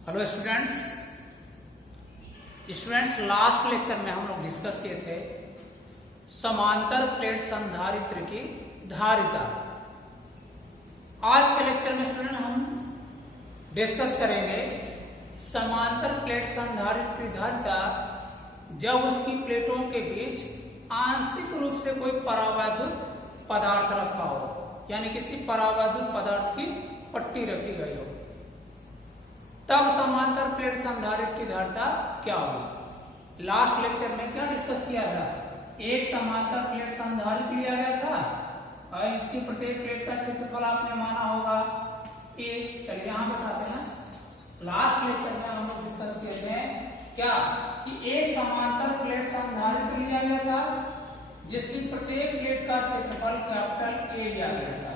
Hello students, last lecture में हम लोग डिस्कस किए थे समांतर प्लेट संधारित्र की धारिता। आज के लेक्चर में स्टूडेंट हम डिस्कस करेंगे समांतर प्लेट संधारित्र की धारिता जब उसकी प्लेटों के बीच आंशिक रूप से कोई परावैद्युत पदार्थ रखा हो, यानी किसी परावैद्युत पदार्थ की पट्टी रखी गई हो, तब समांतर प्लेट संधारित्र की धारिता क्या होगी। लास्ट लेक्चर में क्या डिस्कस किया था, एक समांतर प्लेट संधारित्र लिया गया था और इसकी प्रत्येक प्लेट का क्षेत्रफल आपने माना होगा ए। चलिए यहां बताते हैं, लास्ट लेक्चर में हम लोग डिस्कस किए थे क्या कि एक समांतर प्लेट संधारित्र लिया गया था जिसकी प्रत्येक प्लेट का क्षेत्रफल कैपिटल ए लिया गया था,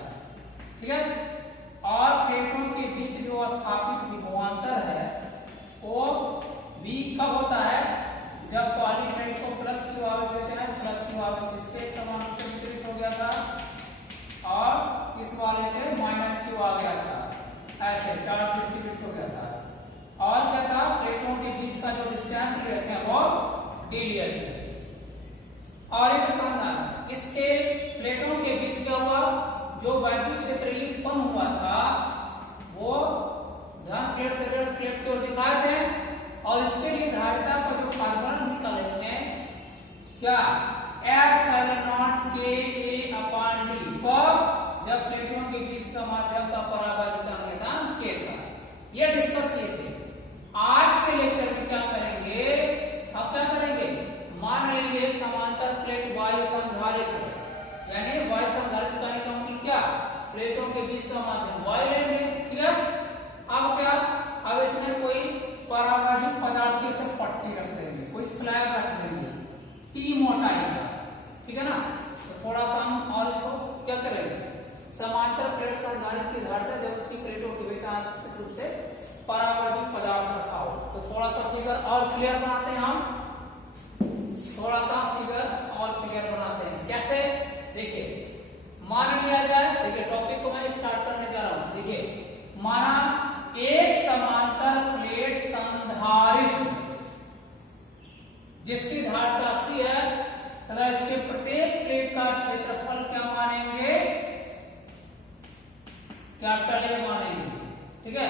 ठीक है। और प्लेटों के बीच जो स्थापित विभवांतर है वो V कब होता है, जब पहली प्लेट को प्लस क्यू आवेश देते हैं, प्लस क्यू आवेश इसके एक समान रूप से वितरित हो गया था और इस वाले पे माइनस क्यू आ गया था, ऐसे चार्ज डिस्ट्रीब्यूट हो गया था। और क्या था, प्लेटों के बीच का जो डिस्टेंस लेते हैं वो d लिया गया। और इस संबंध इसके प्लेटों के बीच क्या हुआ, जो वैद्युत क्षेत्र उत्पन्न हुआ था वो धन प्लेट से ऋण प्लेट की ओर दिखाए थे। और इसके लिए धारिता का जो कार्बन निकाले थे क्या, एप्सिलॉन के ए अपॉन डी, जब प्लेटों के बीच का माध्यम का परावैद्युतांक के था। ये डिस्कस किए थे। आज के लेक्चर में क्या करेंगे, अब क्या करेंगे, मान लेंगे समांतर प्लेट वायु संधारित्र, यानी वायु संधारित्र करने का मतलब क्या, प्लेटों के बीच का माध्यम वायु लेंगे, ठीक है। अब क्या, अब इसमें कोई परावैद्युत पदार्थ से पट्टी रख देंगे, कोई स्लैब रख देंगे टी मोटाई का, ठीक है ना। तो थोड़ा सा हम और इसको क्या करेंगे, समांतर प्लेट संधारित्र की धारिता जब उसकी प्लेटों के बीच आंशिक रूप से परावैद्युत पदार्थ रखा हो। तो थोड़ा सा फिगर और क्लियर बनाते हैं हम, थोड़ा सा फिगर और क्लियर बनाते हैं। कैसे, देखिए मान लिया जाए, देखिए टॉपिक को मैं स्टार्ट करने जा रहा हूं। देखिए माना एक समांतर प्लेट संधारित्र जिसकी धारिता 80 है तथा इसके प्रत्येक प्लेट का क्षेत्रफल क्या मानेंगे, कैपिटल ए मानेंगे, ठीक है।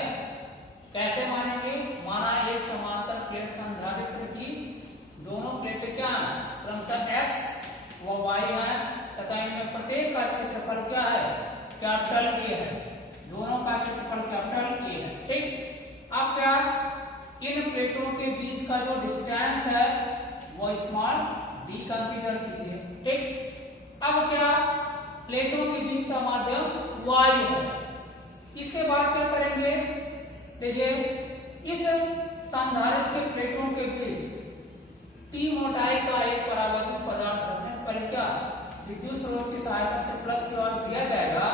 कैसे मानेंगे, माना एक समांतर प्लेट संधारित्र की दोनों प्लेटें क्या है, क्रमशः x व y है तथा इनमें प्रत्येक का क्षेत्रफल क्या है, कैपिटल ए है, दोनों का क्षेत्रफल कैपिटल ए है, ठीक। अब क्या, इन प्लेटों के बीच का जो डिस्टेंस है वो स्मॉल d कंसीडर कीजिए, ठीक। अब क्या, प्लेटों के बीच का माध्यम वायु है। इसके बाद क्या करेंगे, देखिए इस संधारित्र के प्लेटों के बीच टी मोटाई का एक परावैद्युत पदार्थ रखने से पहले क्या, विद्युत स्रोत की सहायता से प्लस क्यू आवेश दिया जाएगा।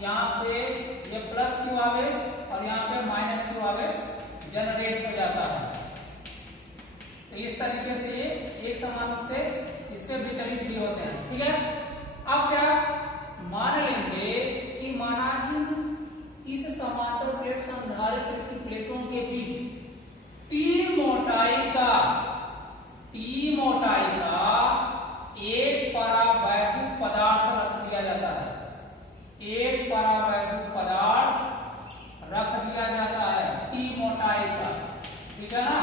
यहाँ पे ये प्लस क्यू आवेश और यहाँ पे माइनस क्यू आवेश जनरेट हो जाता है। तो इस तरीके से ये एक समान रूप से इसके वितरित भी होते हैं, ठीक है। अब क्या मान लेंगे कि माना इस समांतर प्लेट संधारित्र की प्लेटों के बीच टी मोटाई का एक परावैद्युत पदार्थ रख दिया जाता है, एक परावैद्युत पदार्थ रख दिया जाता है टी मोटाई का, ठीक है ना।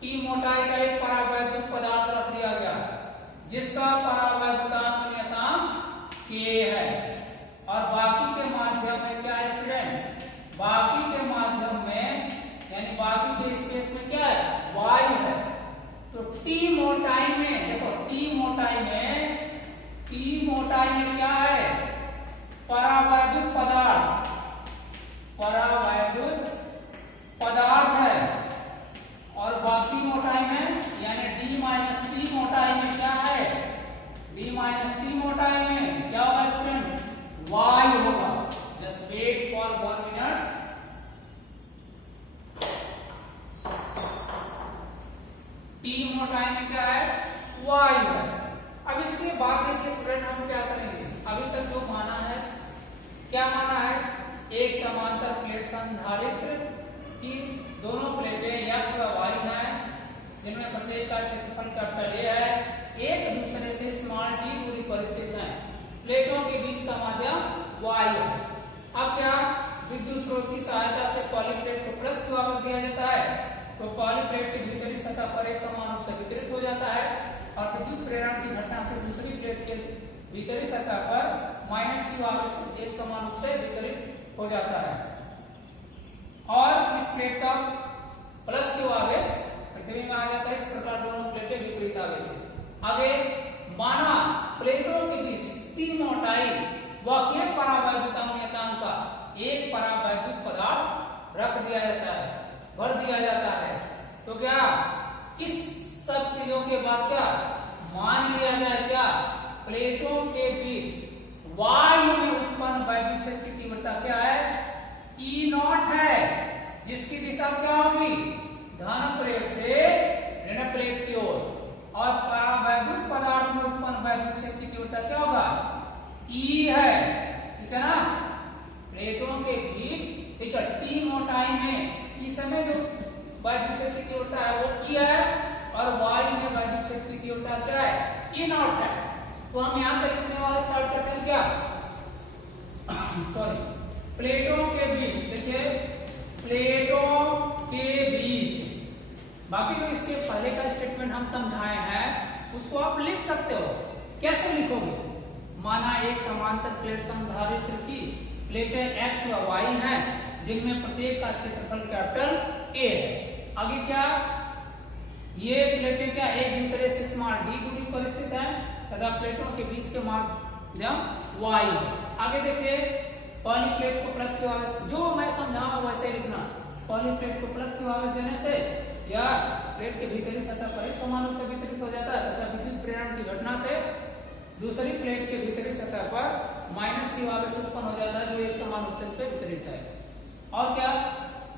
टी मोटाई का एक परावैद्युत पदार्थ रख दिया गया जिसका परावैद्युतांक नियतांक k है। और बाकी के माध्यम में क्या है स्टूडेंट, बाकी के माध्यम में यानी बाकी के स्पेस में क्या है, वायु है। तो टी मोटाई में देखो, टी मोटाई में क्या है, परावैद्युत पदार्थ है। और बाकी मोटाई में यानी डी माइनस टी मोटाई में क्या है, डी माइनस टी मोटाई में क्या होगा स्टूडेंट, वायु होगा। Just wait for 1 minute. T मोटाई में क्या है, वायु है। अब इसके बाद देखिए स्टूडेंट हम क्या करेंगे, अभी तक जो माना है, क्या माना है, एक समांतर प्लेट संधारित्र कि दोनों प्लेटें x व y हैं जिनमें प्रत्येक का क्षेत्रफल कैपिटल A है, एक दूसरे से स्मॉल d दूरी पर स्थित हैं। प्लेटों के बीच का माध्यम y है। अब क्या विद्युत स्रोत की सहायता से पॉली प्लेट को प्लस क्यू आवेश दिया जाता है, तो पॉली प्लेट की भीतरी सतह पर एक समान रूप से वितरित हो जाता है और विद्युत प्रेरण की घटना से दूसरी प्लेट के भीतरी सतह पर माइनस क्यू आवेश एक समान रूप से वितरित हो जाता है। और इस प्लेट का प्लस क्यू आवेश पृथ्वी में आ जाता है। इस प्रकार दोनों प्लेटें विपरीत आवेश है। आगे माना प्लेटों के बीच तीन मोटाई व के परावैद्युत नियतांक का एक परावैद्युत पदार्थ रख दिया जाता है, भर दिया जाता है, तो क्या इस सब चीजों के बाद क्या मान लिया जाए क्या प्लेटों के बीच वायु में उत्पन्न वैद्युत क्षेत्र की तीव्रता क्या है, E0 है, जिसकी दिशा क्या होगी धन प्लेट से ऋण प्लेट की ओर, और परावैद्युत पदार्थ में उत्पन्न वैद्युत क्षेत्र की तीव्रता क्या होगा E है, ठीक है ना। प्लेटों के बीच ठीक है तीन मोटाई में इस समय जो वैद्युत क्षेत्र की तीव्रता है वो E है और वायु में वैद्युत क्षेत्र की तीव्रता क्या है E0 है। तो हम यहां से लिखने वाला स्टार्ट करते हैं क्या सॉरी प्लेटों के बीच, देखिए प्लेटों के बीच, बाकी जो इसके पहले का स्टेटमेंट हम समझाए हैं उसको आप लिख सकते हो। कैसे लिखोगे, माना एक समांतर प्लेट संधारित्र की प्लेटें x व y हैं जिनमें प्रत्येक का क्षेत्रफल कैपिटल A है। आगे क्या ये प्लेटें क्या एक दूसरे से स्मॉल d दूरी पर स्थित हैं तथा प्लेटों के बीच के माध्यम y है। आगे देखिए पॉली प्लेट को प्लस क्यू आवेश, जो मैं समझाऊं वैसे लिखना, पॉली प्लेट को प्लस क्यू आवेश देने से या प्लेट के भीतरी सतह पर एक समान रूप से वितरित हो जाता है तथा विद्युत प्रेरण की घटना से दूसरी प्लेट के भीतरी सतह पर माइनस क्यू आवेश उत्पन्न हो जाता है जो एक समान रूप से इस पे वितरित है। और क्या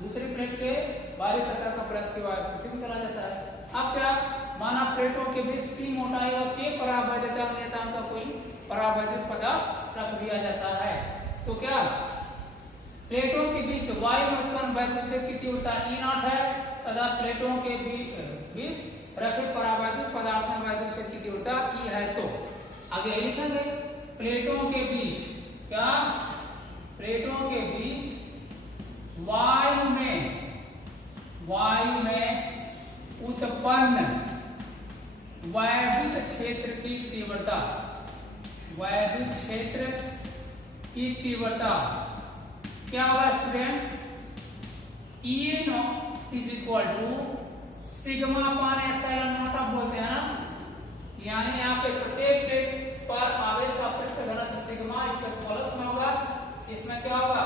दूसरी प्लेट के बाहरी सतह पर प्लस क्यू आवेश पृथ्वी में चला जाता है। अब क्या माना प्लेटों के बीच की मोटाई और के परावैद्युत नियतांक का कोई परावैद्युत पदार्थ रख दिया जाता है, तो क्या प्लेटों के बीच वायु में उत्पन्न वैद्युत क्षेत्र की तीव्रता E0 है तथा प्लेटों के बीच रखित परावैद्युत पदार्थ में वैद्युत क्षेत्र की तीव्रता E है। तो आगे लिखेंगे प्लेटों के बीच क्या प्लेटों के बीच वायु में उत्पन्न वैद्युत क्षेत्र की तीव्रता, वैद्युत क्षेत्र की तीव्रता क्या होगा student E0 is equal to sigma upon epsilon naught आप बोलते हैं ना, यानी यहाँ पे प्रत्येक प्लेट पर आवेश का पृष्ठ घनत्व सिग्मा, इसका प्लस में होगा, इसमें क्या होगा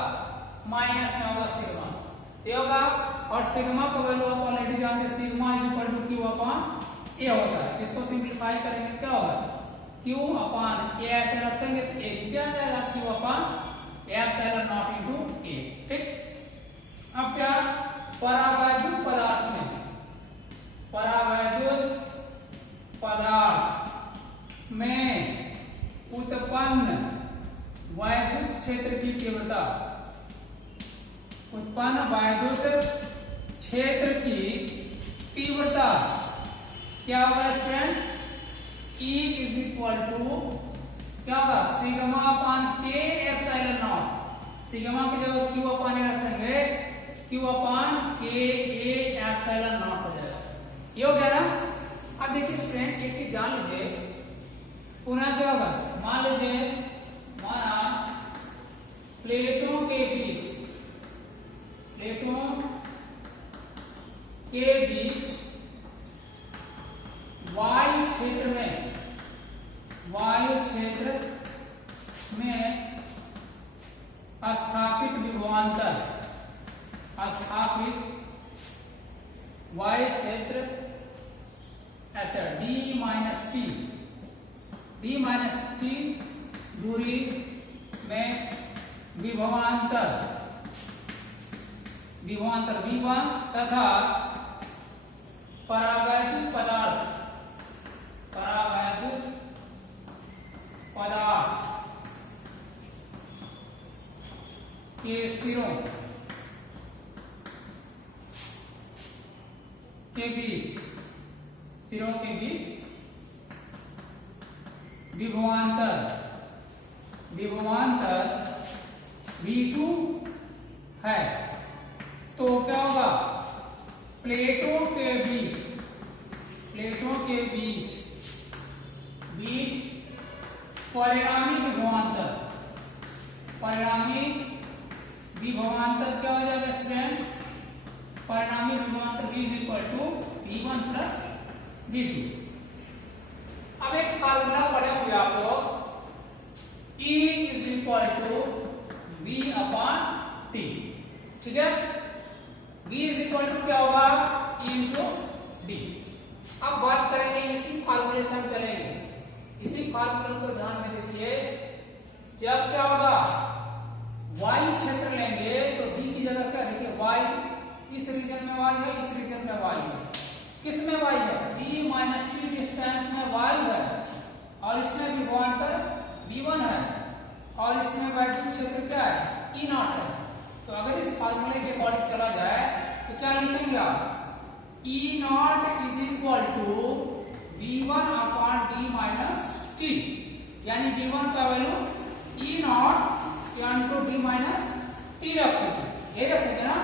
माइनस में होगा सिग्मा, ये होगा। और सिग्मा का वैल्यू आप ऑलरेडी जानते हैं, sigma is equal to Q upon A होता है। इसको सिंप्लीफाई करेंगे क्या होगा क्यू अपान ए ऐसे रखेंगे तो ए नीचे आ जाएगा Q upon epsilon not into A, ठीक। अब क्या परावैद्युत पदार्थ में, परावैद्युत पदार्थ में उत्पन्न वैद्युत क्षेत्र की तीव्रता, उत्पन्न वैद्युत क्षेत्र की तीव्रता क्या होगा student E is equal to क्या होगा सिग्मा अपान के एप्सिलॉन नॉट, सिग्मा की जगह क्यू अपान ए रखेंगे, क्यू अपान के ए एप्सिलॉन नॉट हो जाएगा, ये हो गया ना। अब देखिए स्टूडेंट एक चीज जान लीजिए, पुनः क्या होगा, मान लीजिए माना प्लेटों के बीच, प्लेटों के बीच वायु क्षेत्र में, वायु क्षेत्र में स्थापित विभवांतर, स्थापित वायु क्षेत्र ऐसा d माइनस टी दूरी में विभवांतर V1 तथा परावैद्युत पदार्थ के सिरों के बीच, सिरों के बीच विभवांतर V2 है, तो क्या होगा, प्लेटों के बीच परिणामी विभवांतर क्या हो जाएगा स्टूडेंट, परिणामी विभवांतर V is equal to V1 plus V2। अब एक फार्मूला पढ़े हुए आप लोग, E is equal to V upon T, ठीक है। V इज इक्वल टू क्या होगा, E इंटू D। अब बात करेंगे, इसी फार्मूले से हम चलेंगे, इसी फार्मूले को ध्यान में देखिए। जब क्या होगा, y क्षेत्र लेंगे तो d की जगह क्या, देखिए y इस रीजन में y है, इस रीजन में y है, किसमें y है, d माइनस t डिस्टेंस में y है, और इसमें विभवांतर V1 है, और इसमें वैद्युत क्षेत्र क्या है, E0 है। तो अगर इस फार्मूले के अकॉर्डिंग चला जाए तो क्या लिखेंगे आप, E0 is equal to V1 upon d minus t, यानी V1 का value E0 into d minus t रखेंगे, ये रखेंगे ना,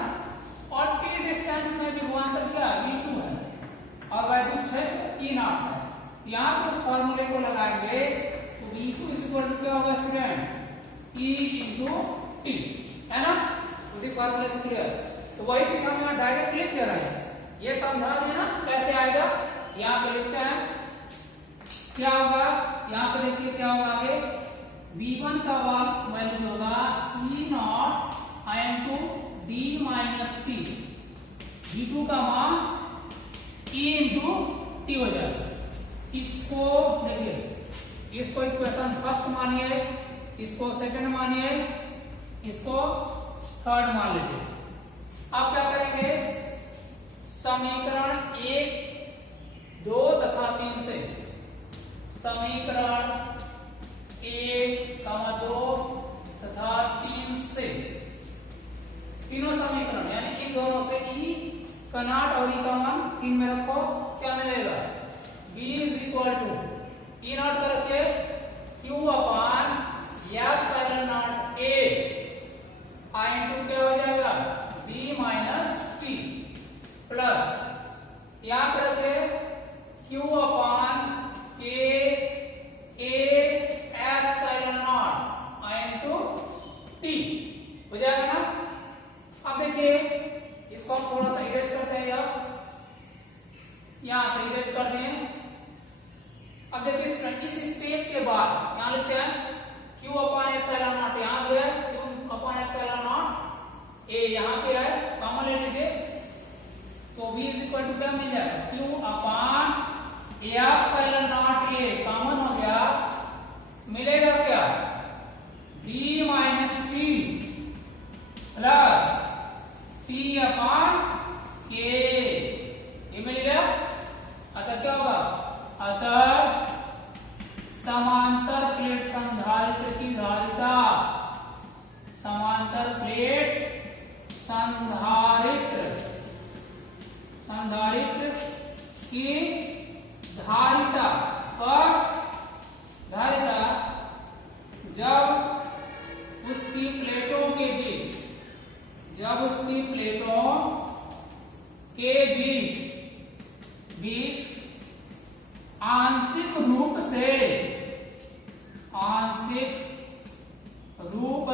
और t डिस्टेंस में विभवांतर क्या है, V2 है, और वैद्युत क्षेत्र E0 है। यहाँ पर उस फार्मूले को लगाएंगे तो V2 इज इक्वल टू क्या होगा स्टूडेंट, E इंटू t, है ना, उसी फार्मूले से क्लियर। तो वही चीज हम यहाँ डायरेक्ट लिख दे रहे हैं, ये समझा देना कैसे आएगा। यहाँ पे लिखते हैं क्या होगा, यहाँ पे देखिए क्या होगा आगे, V1 का वैल्यू होगा E0 into d minus t, V2 का मान E इंटू t हो जाएगा। इसको देखिए, इसको इक्वेशन फर्स्ट मानिए, इसको सेकंड मानिए, इसको थर्ड मान लीजिए। अब क्या करेंगे, समीकरण 1, 2 तथा 3 से, समीकरण 1, 2 तथा 3 से, तीनों समीकरण यानी इन दोनों से E का नॉट और E का मान 3 में रखो, क्या मिलेगा, V is equal to E0 का रखे Q upon epsilon naught A into क्या हो जाएगा, D माइनस T, प्लस यहाँ पर रखे Q upon K A epsilon not into T, हो जाएगा ना। अब देखिए इसको हम थोड़ा सा इरेज करते हैं, यहां से इरेज कर दें। अब देखिए इस स्टेप के बाद यहां लिखते हैं Q अपॉन एप्सिलॉन नॉट, यहां भी है Q upon epsilon naught A, यहां पे है, कॉमन ले लीजिए, तो V इज इक्वल टू क्या मिल जाएगा, Q upon epsilon naught A, common हो गया, मिलेगा क्या, D minus T plus T upon K, ये मिल गया। अतः क्या होगा, अतः समांतर प्लेट संधारित्र की धारिता, समांतर प्लेट संधारित्र की धारिता, और धारिता जब उसकी प्लेटों के बीच, आंशिक रूप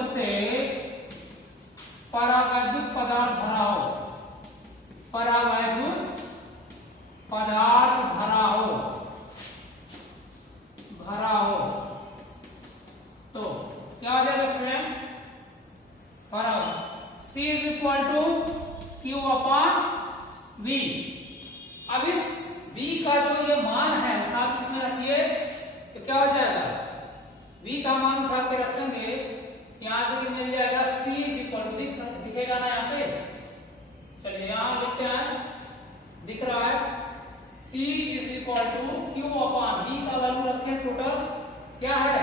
से परावैद्युत पदार्थ भरा हो, तो क्या हो जाएगा स्टूडेंट, बराबर C is equal to Q upon V। अब इस V का जो ये मान है आप इसमें रखिए, तो क्या हो जाएगा, V का मान उठा के रखेंगे, यहां से मिल जाएगा C इज इक्वल टू, दिखेगा ना यहाँ पे, चलिए यहां लिखते हैं, दिख रहा है C is equal to Q upon V का वैल्यू रखें टोटल क्या है,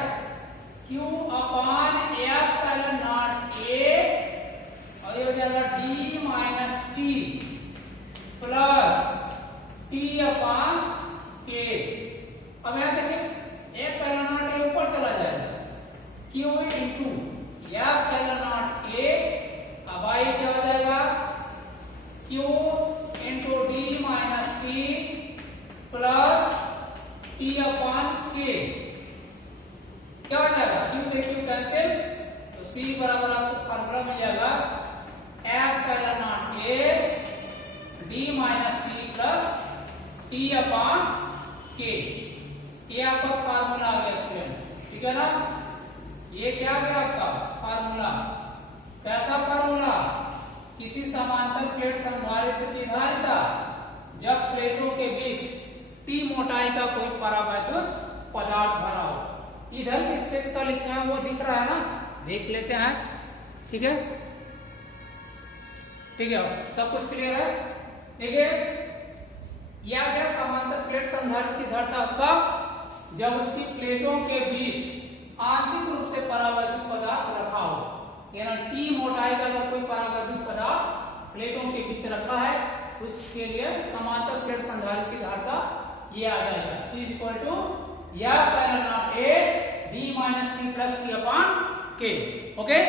Q upon epsilon naught A, और ये हो जाएगा D माइनस T प्लस किसी समांतर प्लेट संधारित्र की धारिता जब प्लेटों के बीच T मोटाई का कोई परावैद्युत पदार्थ भरा हो। इधर किस केस का लिखा है वो दिख रहा है ना, देख लेते हैं। ठीक है, ठीक है, सब कुछ क्लियर है। देखिए यह गया समांतर प्लेट संधारित्र की धारिता कब, जब उसकी प्लेटों के बीच आंशिक रूप से परावैद्युत पदार्थ रखा हो, यानी T मोटाई का अगर कोई परावैद्युत पदार्थ प्लेटों के बीच रखा है, उसके लिए समांतर प्लेट संधारित्र की धारिता ये आ जाएगा, C equal to epsilon naught A D minus T plus T upon K। Okay,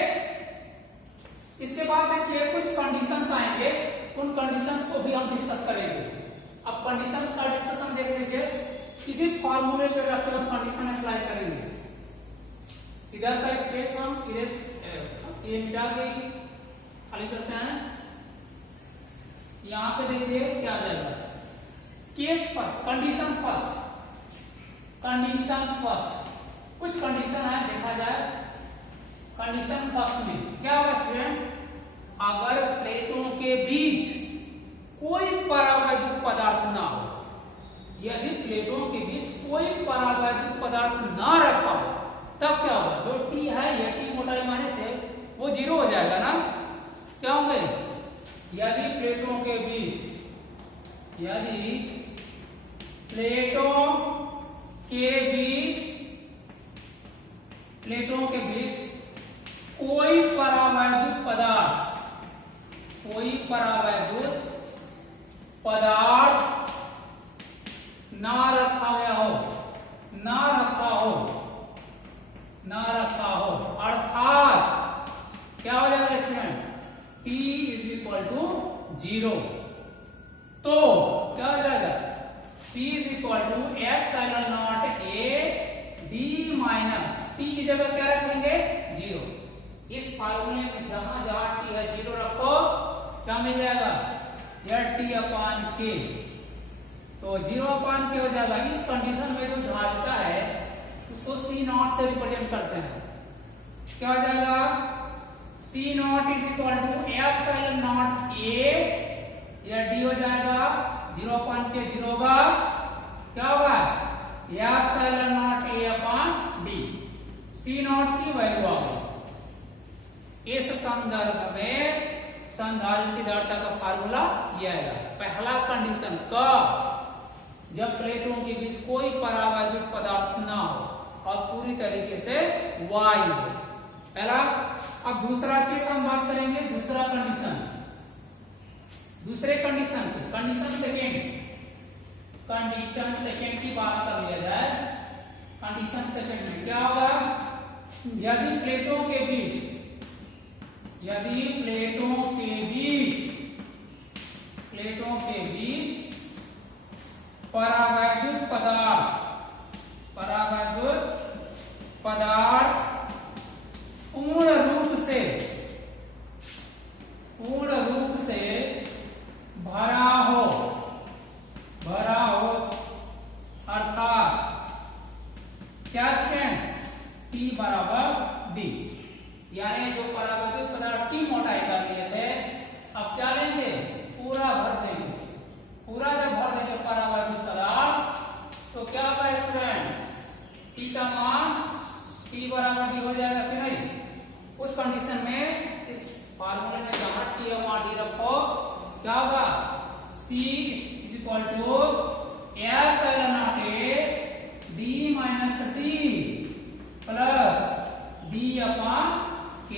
इसके बाद देखिए कुछ कंडीशंस आएंगे, उन कंडीशंस को भी हम डिस्कस करेंगे। अब कंडीशन का डिस्कशन देख लीजिए, किसी फॉर्मूले पे रखकर हम कंडीशन अप्लाई करेंगे। इधर का स्पेस हम ये मिटा के खाली करते हैं। यहां पे देखिए क्या आ जाएगा, case first, condition first, condition first. कुछ कंडीशन है देखा जाए। कंडीशन फर्स्ट में क्या होगा स्टूडेंट, अगर प्लेटों के बीच कोई परावैद्युत पदार्थ ना हो, यदि प्लेटों के बीच कोई परावैद्युत पदार्थ ना रखा हो, तब क्या होगा, जो T है या T मोटाई माने थे वो 0 हो जाएगा ना। क्या होंगे, यदि प्लेटों के बीच, यदि प्लेटों के बीच कोई परावैद्युत पदार्थ ना रखा गया हो, अर्थात क्या हो जाएगा student, T is equal to 0, तो क्या हो जाएगा, C is equal to epsilon naught A D minus T की जगह क्या रखेंगे, 0। इस फार्मूले में जहां जहां T है 0 रखो, क्या मिल जाएगा, यह T अपॉन K, तो 0 अपॉन K हो जाएगा। इस कंडीशन में जो धारिता है उसको C नॉट से रिप्रेजेंट करते हैं, क्या हो जाएगा, C naught is equal to epsilon naught A, यह D हो जाएगा, 0 अपॉन K 0 होगा, क्या होगा, epsilon naught A upon D, C not की वैल्यू आ गई। इस संदर्भ में संधारित्र की धारिता का फार्मूला ये आएगा। पहला कंडीशन का, जब प्लेटों के बीच कोई परावैद्युत पदार्थ ना हो और पूरी तरीके से वायु हो, पहला। अब दूसरा केस हम बात करेंगे, दूसरा कंडीशन, दूसरे कंडीशन की, कंडीशन सेकेंड की बात कर लिया जाए। कंडीशन सेकेंड में क्या होगा, यदि प्लेटों के बीच परावैद्युत पदार्थ पूर्ण रूप से भरा हो, अर्थात क्या स्टैंड, T बराबर D, यानी जो परावैद्युत पदार्थ T मोटाई का लिए थे, अब क्या लेंगे, पूरा भर देंगे। पूरा जब भर देंगे परावैद्युत पदार्थ, तो क्या होगा स्टूडेंट, T का मान T बराबर D हो जाएगा कि नहीं। उस कंडीशन में इस फार्मूले में जहां T और D रखो, क्या होगा, C is equal to epsilon naught A D minus T plus D upon K,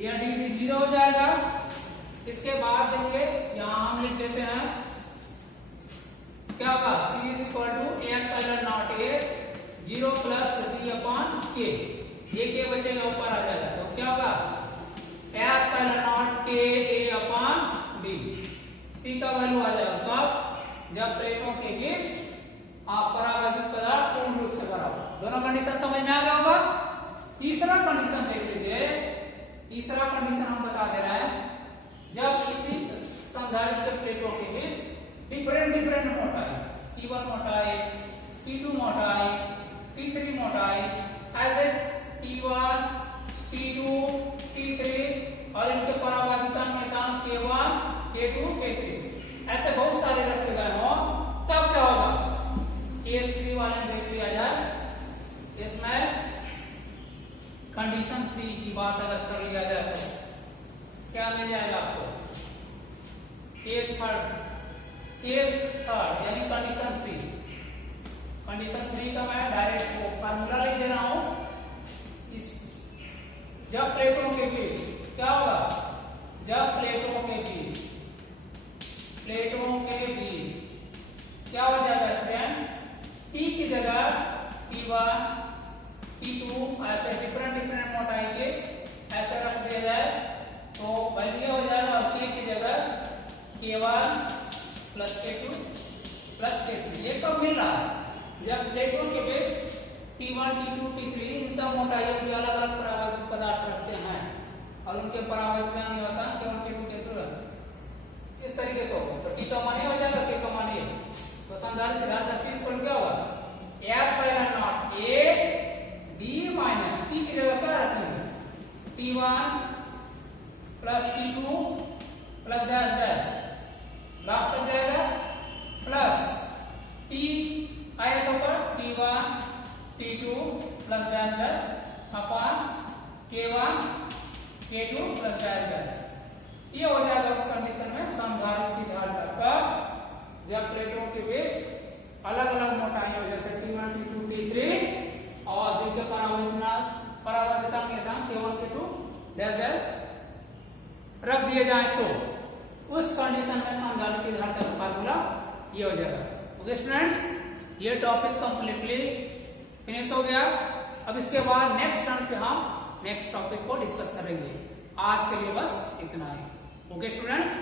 यह D 0 हो जाएगा। इसके बाद देखिए यहां हम लिख देते हैं, क्या होगा, C is equal to epsilon naught A 0 plus D upon K, ये K बचेगा ऊपर आ जाएगा, तो क्या होगा, epsilon not K A upon D, C का वैल्यू आ जाएगा कब, जब प्लेटों के बीच परावैद्युत पदार्थ पूर्ण रूप से भरा हो। दोनों कंडीशन समझ में आ गया होगा। तीसरा कंडीशन देख लीजिए, तीसरा कंडीशन हम बता दे रहे हैं, जब किसी संधारित्र प्लेटों के बीच डिफरेंट मोटाई, T1 मोटाई, T2 मोटाई, T3 मोटाई, ऐसे T1, T2, T3 और इनके परावैद्युता क्या मिल जाएगा आपको? केस थर्ड यानी कंडीशन 3। कंडीशन 3 का मैं डायरेक्ट फार्मूला लिख दे रहा हूं। इस जब प्लेटों के बीच क्या होगा? जब प्लेटों के बीच क्या हो जाएगा स्टूडेंट? टी की जगह T1 T2 ऐसे डिफरेंट मोटाई के ऐसे रख दिया जाए तो वैल्यू हो जाएगा, और K की जगह K1 plus K2 plus K3। ये कब मिल रहा है? जब प्लेटों के बीच T1 T2 T3 इन सब मोटाइयों के अलग अलग परावर्तित पदार्थ रखते हैं और उनके परावर्तित नहीं होता केवल K2 K3 रहता है। इस तरीके से होगा तो T का मान हो जाएगा, K का मान तो संधारित्र सिद्धांत राशि इक्वल क्या होगा? Epsilon naught A B minus T की जगह क्या रखेंगे? T1 plus T2 plus dash dash last तक जाएगा प्लस T आया तो पर T1 T2 plus dash dash upon K1 K2 plus dash dash. ये हो जाएगा उस कंडीशन में संधारित्र धारिता का जब प्लेटों के बीच अलग अलग मोटाई हो, जैसे T1 T2 T3 और जिनके परावर्तिता K1 K2 डैश डैश रख दिए जाए तो उस कंडीशन में संधारित्र धारिता का फार्मूला ये हो जाएगा। ओके स्टूडेंट्स, ये टॉपिक कंप्लीटली फिनिश हो गया। अब इसके बाद नेक्स्ट टर्म पे हम नेक्स्ट टॉपिक को डिस्कस करेंगे। आज के लिए बस इतना ही। Okay students.